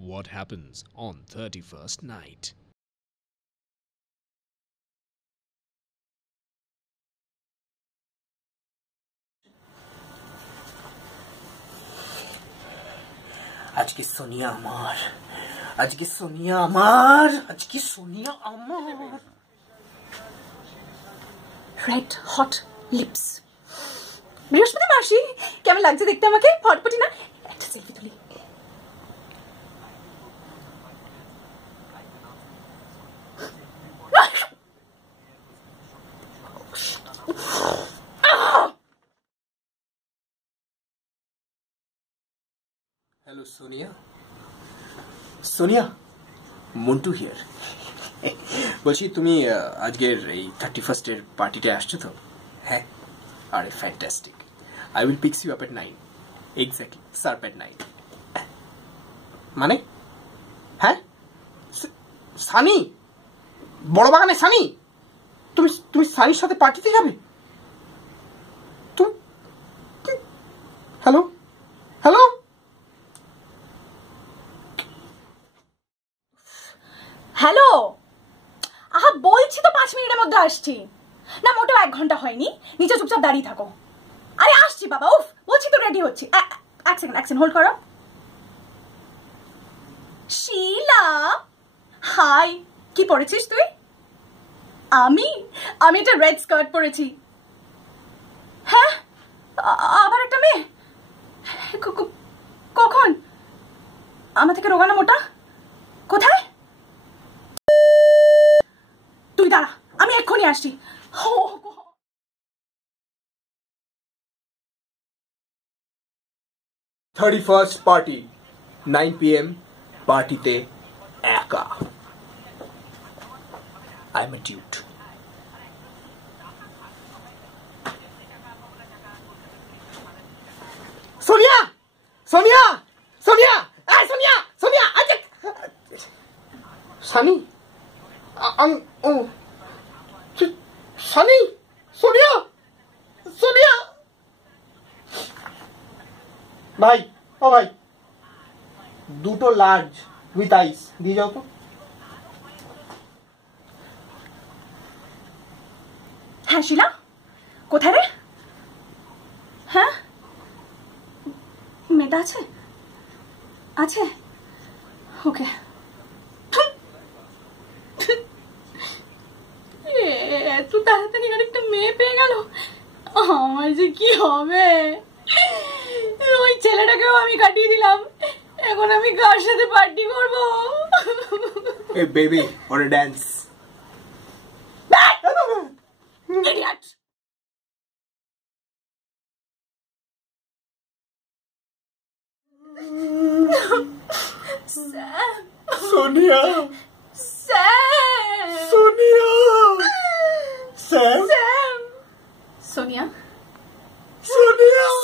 What happens on 31st night? আজকে সোনিয়া আমার আজকে সোনিয়া আমার আজকে সোনিয়া আমার রেড হট লিপস বৃহস্পতি মাসি কেমন লাগছে দেখতে আমাকে ফটফটি না একটা সেলফি তুলি হ্যালো সোনিয়া সোনিয়া মন্টু হিয়ার বলছি তুমি আজকের এই 31st এর পার্টিতে আসছো তো হ্যাঁ আরে fantastic I will picks you up at 9 exactly sharp at 9 মানে হ্যাঁ সানি বড় বাগানে সানি তুমি তুমি সানির সাথে পার্টিতে যাবে তুমি হ্যালো হ্যালো হ্যালো আহা বলছি তো 5 মিনিটের মধ্যে আসছি না মোটেও 1 ঘন্টা হয়নি নিচে চুপচাপ দাঁড়িয়ে থাকো আরে আসছি বাবা উফ বলছি তো রেডি হচ্ছি এক সেকেন্ড হোল্ড করো শিলা হাই কি পরেছিস তুই আমি একটা রেড স্কার্ট পরেছি হ্যাঁ আবার একটা মেয়ে কখন আমার থেকে রোগানো মোটা কোথায় তুই দাঁড়া আমি এক্ষুনি আসছি 31st party 9 p.m. পার্টিতে একা আই এম এ ডিউট সোনিয়া সোনিয়া সোনিয়া এই সোনিয়া সোনিয়া আজকে সানি ও সানি সোনিয়া সোনিয়া ভাই ও ভাই দুটো লার্জ উইথ আইস দিয়ে যাও তো হ্যাঁ শিলা কোথায় রে হ্যাঁ মেয়েটা আছে আছে ওকে এত তাড়াতাড়ি আরেকটা মেয়ে পেয়ে গেল আমার যে কি হবে ওই ছেলেটাকেও আমি কাটিয়ে দিলাম এখন আমি কার সাথে পার্টি করবো a baby or a dance idiot Sonia Sam Sonia Sam Sonia সোনিয়া